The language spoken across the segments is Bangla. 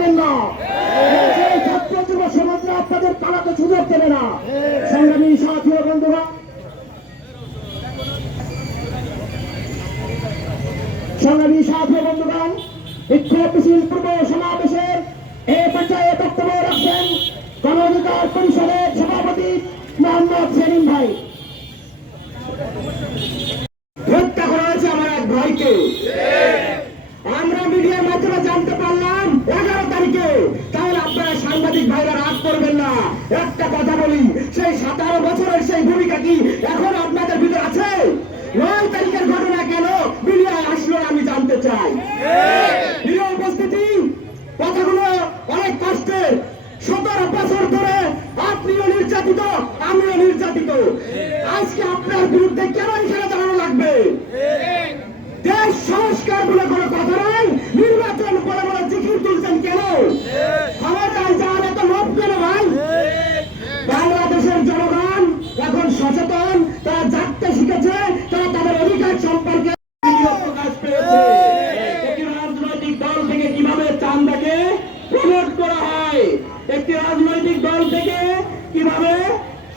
পাবেন না। ছাত্র যুব সমাজরা আপনাদের পালাতে সুযোগ দেবে না। সংগ্রামী সাথী বন্ধুরা, সংগ্রামী সাথী বন্ধুগণ বিক্ষোভ পূর্ব সমাবেশের এ পর্যায়ে বক্তব্য রাখছেন গণ অধিকার পরিষদের সভাপতি মোহাম্মদ সেলিম ভাই। হত্যা করা হয়েছে আমার এক ভাইকে। আমরা মিডিয়ার মাধ্যমে জানতে পারলাম, এগারো একটা কথা বলি, সেই সতেরো বছরের সেই ভূমিকা কি এখন আপনাদের ভিতরে আছে? নয় তারিখের ঘটনা কেন মিডিয়ায় আসলো আমি জানতে চাই। প্রিয় উপস্থিতি, কথাগুলো অনেক কষ্টের। সতেরো বছর ধরে আপনিও নির্যাতিত, আমিও নির্যাতিত। আজকে আপনার বিরুদ্ধে কেন এখানে দাঁড়ানো লাগবে? দেশ সংস্কার বলে কোনো কথা নাই নির্বাচন বলে বলে জিকির তুলছেন কেন ক্ষমতায় যাওয়ার এত লোভ কেন ভাই বাংলাদেশের জনগণ এখন সচেতন তারা জানতে শিখেছে তারা তাদের অধিকার সম্পর্কে ভিডিও প্রকাশ পেয়েছে একটি রাজনৈতিক দল থেকে কীভাবে চান্দাকে প্রমোট করা হয় একটি রাজনৈতিক দল থেকে কীভাবে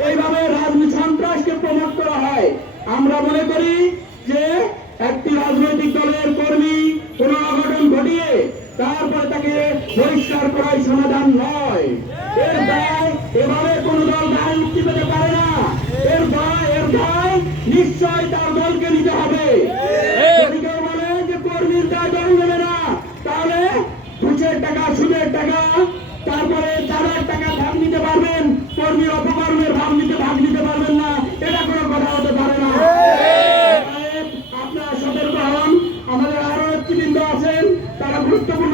এইভাবে রাজনীতি সন্ত্রাসকে প্রমোট করা হয়? আমরা মনে করি যে একটি রাজনৈতিক দলের কর্মী কোন অঘটন ঘটিয়ে তারপরে তাকে বহিষ্কার করাই সমাধান নয়। এর দায় এভাবে কোন দল দায় মুক্তি পেতে পারে না। এর দায় এর দায় নিশ্চয় তার দলকে নিতে হবে। গুরুত্বপূর্ণ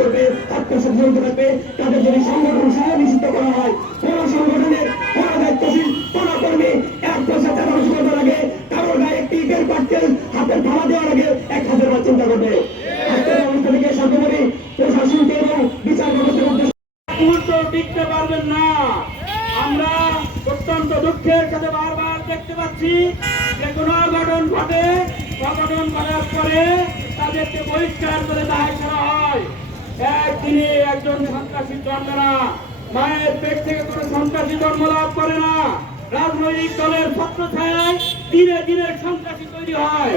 করবে আত্মসচেতন থাকবে তাদের যদি সংগঠন সহ নিষিদ্ধ করা হয় কোন সংগঠনের কোন দায়িত্বশীল কোন কর্মী এক পয়সা টাকা রসিকতার আগে কারোর গায়ে একটি পাটকেল হাতের থালা দেওয়ার আগে এক হাজার বার চিন্তা করবে থেকে সর্বোপরি প্রশাসনকে এবং বিচার ব্যবস্থা করতে মুহূর্ত টিকতে পারবেন না। আমরা অত্যন্ত দুঃখের সাথে বারবার দেখতে পাচ্ছি যে কোনো অঘটন ঘটে, অঘটন ঘটার পরে তাদেরকে বহিষ্কার করে দায় করা হয়। একদিনে একজন সন্ত্রাসী জন্ম না। মায়ের পেট থেকে কোনো সন্ত্রাসী জন্ম লাভ করে না। রাজনৈতিক দলের ছত্র ছায় দিনে দিনে সন্ত্রাসী তৈরি হয়।